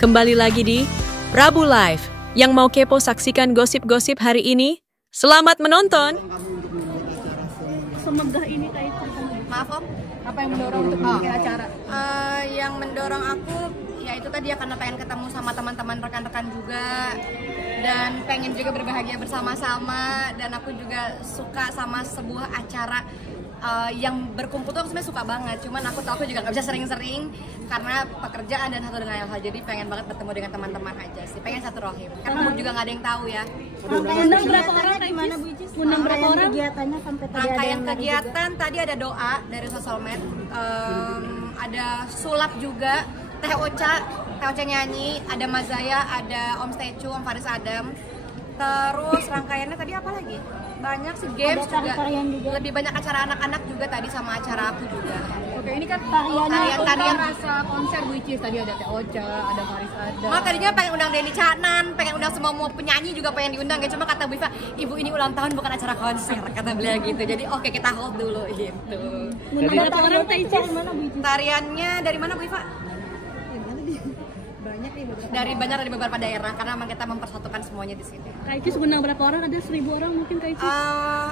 Kembali lagi di Prabu Live. Yang mau kepo saksikan gosip-gosip hari ini, selamat menonton. Semegah ini kayak Maaf Om, apa yang mendorong untuk bikin acara? yang mendorong aku ya itu tadi ya, karena pengen ketemu sama teman-teman rekan-rekan juga dan pengen juga berbahagia bersama-sama, dan aku juga suka sama sebuah acara yang berkumpul tuh aku sebenarnya suka banget, cuman aku tahu aku juga nggak bisa sering-sering karena pekerjaan dan satu dan lain hal, jadi pengen banget bertemu dengan teman-teman aja sih, pengen satu rohim karena aku juga nggak ada yang tahu ya. Undang berapa orang gimana Bu Icis? Undang berapa orang? Kegiatannya sampai tadi ada Rangkaian yang lari kegiatan tadi ada doa dari Sosmed, ada sulap juga, Teh Ocha nyanyi, ada Mazaya, ada Om Stecu, Om Faris Adam. Terus rangkaiannya tadi apa lagi? Banyak sih, games juga. Lebih banyak acara anak-anak juga tadi sama acara aku juga. Oke, ini kan Tarian rasa konser Bu Icis, tadi ada Teh Ocha, ada Faris Adam. Mak tadinya pengen undang Denny Caknan, pengen undang semua penyanyi juga pengen diundang ya, cuma kata Bu Iva, ibu ini ulang tahun bukan acara konser, kata beliau gitu. Jadi oke, kita hold dulu gitu. Berapa orang Teh Icis? Tariannya dari mana Bu Iva? Dari beberapa daerah karena memang kita mempersatukan semuanya di sini. Kak Icis undang berapa orang? Ada 1000 orang mungkin Kak Icis?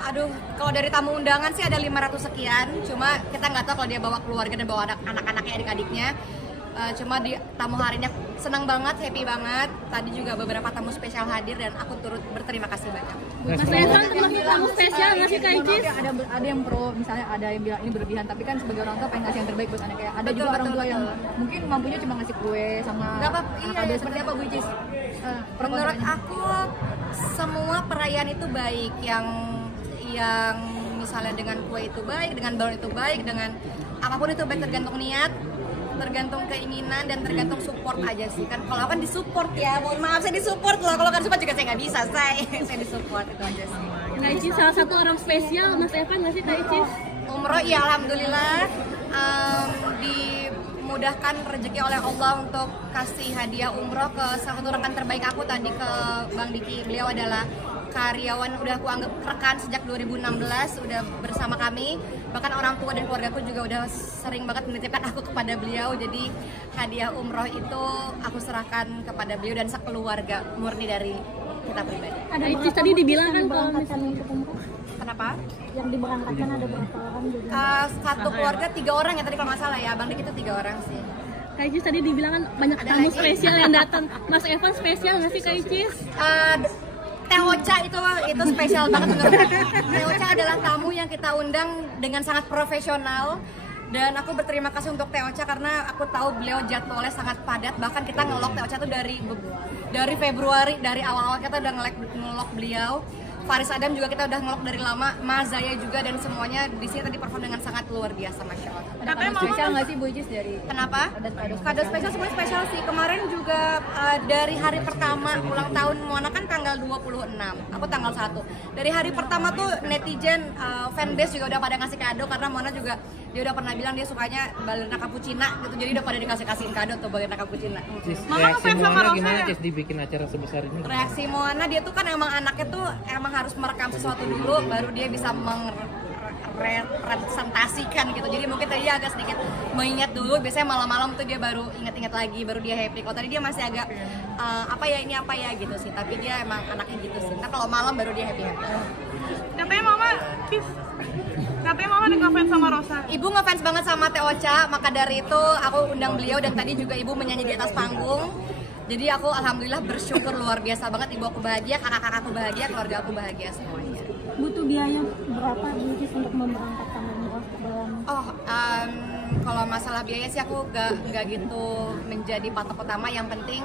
Aduh, kalau dari tamu undangan sih ada 500 sekian. Cuma kita nggak tahu kalau dia bawa keluarga dan bawa anak-anaknya, adik-adiknya. Cuma di tamu harinya senang banget, happy banget. Tadi juga beberapa tamu spesial hadir dan aku turut berterima kasih banyak. Mas Evan termasuk tamu spesial nggak sih Kak Icis? Ada yang pro, misalnya ada yang bilang ini berlebihan, tapi kan sebagai orang tua pengen ngasih yang terbaik buat anak, kayak ada juga orang tua yang mungkin mampunya cuma ngasih kue sama Nggak apa, iya, seperti apa Bu Icis? Menurut aku semua perayaan itu baik, yang misalnya dengan kue itu baik, dengan balon itu baik, dengan apapun itu baik, tergantung niat, tergantung keinginan, dan tergantung support aja sih kan. Kalau kan disupport ya, mohon maaf saya disupport loh, kalau kan support juga saya nggak bisa, saya disupport, itu aja sih. Kak Icis salah satu orang spesial Mas Evan nggak sih Kak Icis? Umroh ya alhamdulillah, dimudahkan rezeki oleh Allah untuk kasih hadiah umroh ke salah satu rekan terbaik aku tadi, ke Bang Diki. Beliau adalah karyawan, udah aku anggap rekan sejak 2016, udah bersama kami, bahkan orang tua dan keluargaku juga udah sering banget menitipkan aku kepada beliau. Jadi hadiah umroh itu aku serahkan kepada beliau dan sekeluarga, murni dari kita pribadi. Ada Icis tadi dibilang kan kalau misalnya Kenapa? yang diberangkatkan ada berapa orang juga? Satu keluarga 3 orang ya tadi kalau nggak salah ya, Bang Dik itu 3 orang sih. Kak Icis tadi dibilang kan banyak Ada tamu lagi. spesial yang datang. Mas Evan spesial nggak sih Kak Icis? Teh Ocha itu spesial banget menurut aku. Teh Ocha adalah tamu yang kita undang dengan sangat profesional, dan aku berterima kasih untuk Teh Ocha karena aku tahu beliau jadwalnya sangat padat. Bahkan kita ngelok Teh Ocha tuh dari Februari, dari awal-awal kita udah ngelok beliau. Faris Adam juga kita udah ngelok dari lama, Mazaya juga, dan semuanya di sini tadi perform dengan sangat luar biasa, masya Allah. ada kado spesial nggak sih Bu Icis dari? Kenapa? Kado spesial semuanya spesial sih. Kemarin juga dari hari pertama ulang tahun Moana kan tanggal 26, aku tanggal 1. Dari hari pertama tuh netizen, fanbase juga udah pada ngasih kado, karena Moana juga dia udah pernah bilang dia sukanya balerina cappuccina gitu, jadi udah pada dikasih-kasihin kado tuh balerina cappuccina. Reaksi Moana gimana Cis dibikin acara sebesar ini? Reaksi Moana, dia tuh kan emang anaknya tuh emang harus merekam sesuatu dulu baru dia bisa representasikan gitu. Jadi mungkin tadi dia agak sedikit mengingat dulu, biasanya malam-malam tuh dia baru ingat-ingat lagi, baru dia happy. Kalau tadi dia masih agak apa ya gitu sih, tapi dia emang anaknya gitu sih. Ntar kalau malam baru dia happy. Katanya Mama ngefans sama Rosa. Ibu ngefans banget sama Teh Ocha, maka dari itu aku undang beliau, dan tadi juga ibu menyanyi di atas panggung. Jadi aku alhamdulillah bersyukur luar biasa banget, ibu aku bahagia, kakak-kakakku bahagia, keluarga aku bahagia semuanya. Butuh biaya berapa Bu Icis untuk memberangkatkan umroh ke dalam? Kalau masalah biaya sih aku nggak gitu menjadi patok utama. Yang penting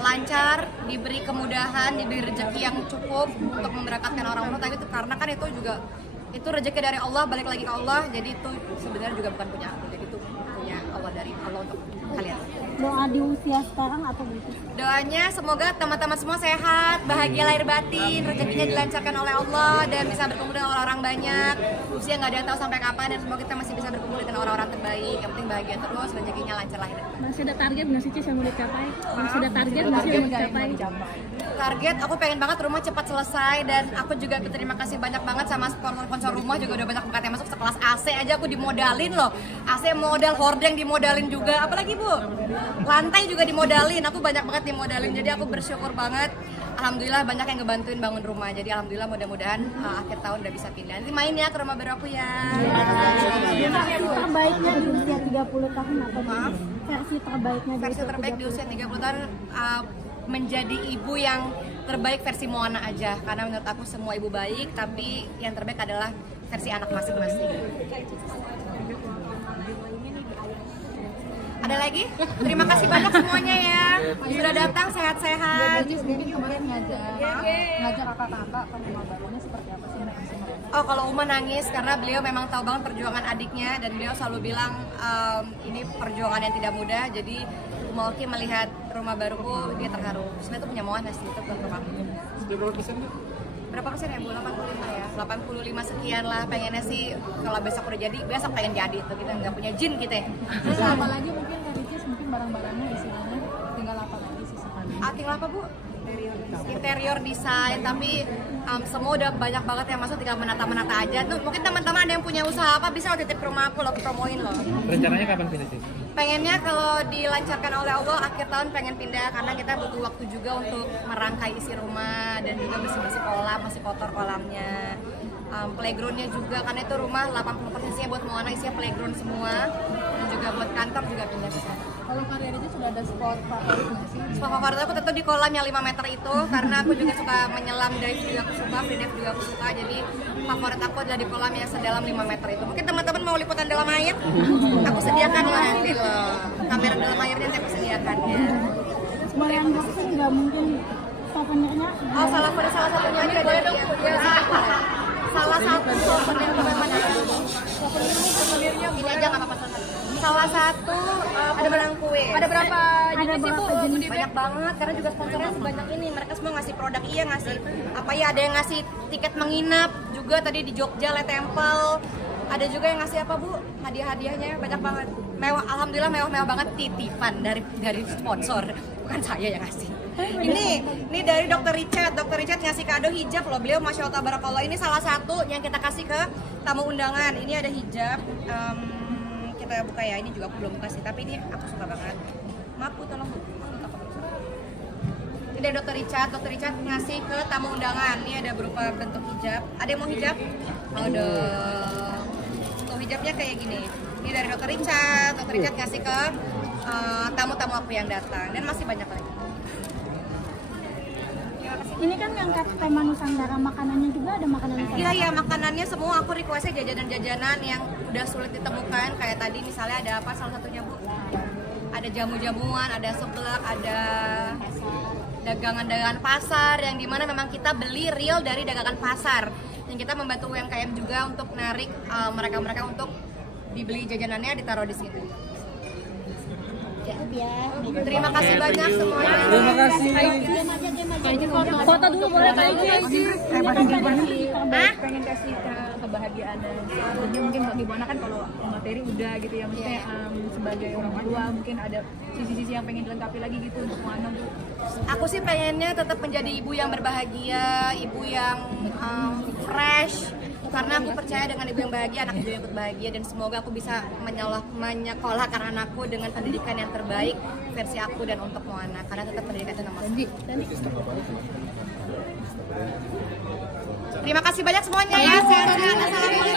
lancar, diberi kemudahan, diberi rezeki yang cukup untuk memberangkatkan orang umroh. Tapi itu karena kan itu juga itu rezeki dari Allah, balik lagi ke Allah. Jadi itu sebenarnya juga bukan punya aku, jadi itu punya Allah, dari Allah untuk kalian. Doa di usia sekarang apa Bu Icis? Doanya semoga teman-teman semua sehat, bahagia lahir batin, rezekinya dilancarkan oleh Allah, dan bisa berkumpul dengan orang-orang banyak. Usia nggak ada yang tahu sampai kapan, dan semoga kita masih bisa berkumpul dengan orang-orang terbaik. Yang penting bahagia terus, rezekinya lancar lahir batin. Masih ada target nggak sih Cis yang mau dicapai? Masih ada target nggak sih yang mau dicapai? Target aku pengen banget rumah cepat selesai, dan aku juga berterima kasih banyak banget sama sponsor rumah, juga udah banyak banget yang masuk. Sekelas AC aja aku dimodalin loh, AC modal hordeng dimodalin juga, apalagi Bu? lantai juga dimodalin, aku banyak banget dimodalin, jadi aku bersyukur banget. Alhamdulillah banyak yang ngebantuin bangun rumah, jadi alhamdulillah mudah-mudahan akhir tahun udah bisa pindah. Nanti main ya ke rumah baru aku ya. Versi terbaiknya di usia 30 tahun atau Maaf? versi terbaiknya di Versi usia terbaik di usia 30 tahun menjadi ibu yang terbaik versi Moana aja, karena menurut aku semua ibu baik, tapi yang terbaik adalah versi anak masing-masing. Ada lagi? Terima kasih banyak semuanya ya, sudah datang sehat-sehat. Jadi mungkin kemarin ngajak kakak-kakak ke rumah barunya seperti apa sih Mbak? Oh, kalau Uma nangis karena beliau memang tahu banget perjuangan adiknya, dan beliau selalu bilang ini perjuangan yang tidak mudah. Jadi Uma Oki melihat rumah baruku, dia terharu. Sebenarnya itu punya Moana sih, itu bukan rumahku. Berapa persen? Berapa persen ya Bu? 85 ya? 85 sekian lah. Pengennya sih kalau besok udah jadi, besok pengen jadi itu. Kita nggak punya jin kita. Apalagi mungkin Ricis mungkin barang-barangnya istilahnya tinggal apa lagi sih sekarang? Tinggal apa Bu? Interior desain, tapi semua udah banyak banget yang masuk, tinggal menata-menata aja. Tuh, mungkin teman-teman ada yang punya usaha apa, bisa lo titip ke rumah aku, lo promoin loh. Rencananya kapan pindah sih? Pengennya kalau dilancarkan oleh Allah akhir tahun pengen pindah, karena kita butuh waktu juga untuk merangkai isi rumah dan juga bersih-bersih kolam, masih kotor kolamnya. Playgroundnya juga, karena itu rumah 80% isinya buat Moana, isinya playground semua, dan juga buat kantor juga pindah ke sana. Kalau kalian itu sudah ada spot favorit nggak sih? Spot favorit aku tentu di kolam yang 5 meter itu, karena aku juga suka menyelam, dive juga aku suka, free dive juga aku suka, jadi favorit aku adalah di kolam yang sedalam 5 meter itu. Mungkin teman-teman mau liputan dalam air, aku sediakan lah nanti loh, kamera dalam airnya nanti aku sediakan ya. Yang boxing nggak mungkin souvenirnya. Oh, salah satunya aja boleh dong ya. Salah satu souvenir mana? Souvenirnya ini aja nggak apa-apa. Salah satu pemenang kue. Ada berapa Ada jenis sih Bu? berapa jenis? Banyak banget, karena juga sponsornya sebanyak ini. Mereka semua ngasih produk, iya ngasih apa ya, ada yang ngasih tiket menginap juga tadi di Jogja Le Temple. Ada juga yang ngasih apa Bu? Hadiah-hadiahnya banyak banget. Mewah, alhamdulillah mewah-mewah banget, titipan dari sponsor. Bukan saya yang ngasih. Ini dari Dr. Richard. Dr. Richard ngasih kado hijab loh. Beliau Masya Allah Tabarakallah. Ini salah satu yang kita kasih ke tamu undangan. Ini ada hijab. Kita buka ya. Ini juga aku belum buka sih, tapi ini aku suka banget. Maaf Bu, tolong Bu. Ini dari Dr. Richard. Dr. Richard ngasih ke tamu undangan. Ini ada berupa bentuk hijab. Ada yang mau hijab? Ada. Tuh hijabnya kayak gini. Ini dari Dr. Richard. Dr. Richard ngasih ke tamu-tamu aku yang datang. Dan masih banyak lagi. Ini kan ngangkat tema Nusantara, makanannya juga ada makanan Nusantara. Iya, makanannya semua aku requestnya jajanan-jajanan yang udah sulit ditemukan. Kayak tadi misalnya ada apa salah satunya Bu? Ada jamu-jamuan, ada seblak, ada dagangan-dagangan pasar yang dimana memang kita beli real dari dagangan pasar. Yang kita membantu UMKM juga untuk narik mereka-mereka untuk dibeli jajanannya, ditaruh di sini. Terima kasih banyak semuanya. Terima kasih. Foto dulu boleh Kak Ici? Pengen kasih kebahagiaan dan selanjutnya mungkin bagi Moana kan kalau materi udah gitu ya, maksudnya sebagai orang tua mungkin ada sisi-sisi yang pengen dilengkapi lagi gitu untuk Moana Bu. Aku sih pengennya tetap menjadi ibu yang berbahagia, ibu yang fresh. Karena aku percaya dengan ibu yang bahagia, anak ibu yang ikut bahagia, dan semoga aku bisa menyekolahkan anakku dengan pendidikan yang terbaik versi aku dan untuk Moana, karena tetap pendidikan itu nomor satu. Terima kasih banyak semuanya ya. Sehat-sehat. Assalamualaikum.